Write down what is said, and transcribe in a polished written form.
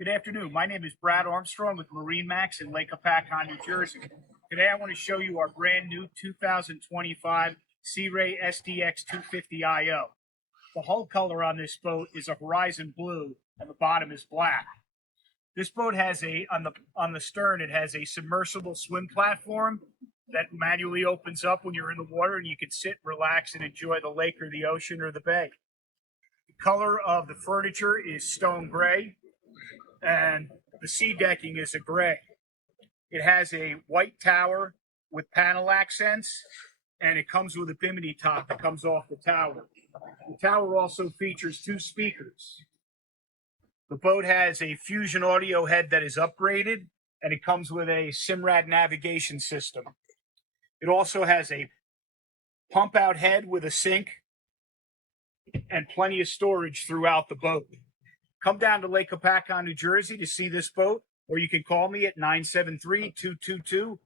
Good afternoon. My name is Brad Armstrong with MarineMax in Lake Hopatcong, New Jersey. Today I want to show you our brand new 2025 Sea Ray SDX 250IO. The hull color on this boat is a horizon blue and the bottom is black. This boat has on the stern, it has a submersible swim platform that manually opens up when you're in the water, and you can sit, relax, and enjoy the lake or the ocean or the bay. The color of the furniture is stone gray, and the sea decking is a gray. It has a white tower with panel accents, and it comes with a bimini top that comes off the tower. The tower also features 2 speakers. The boat has a Fusion audio head that is upgraded, and it comes with a Simrad navigation system. It also has a pump out head with a sink and plenty of storage throughout the boat. Come down to Lake Hopatcong, New Jersey to see this boat, or you can call me at 973-222-0979.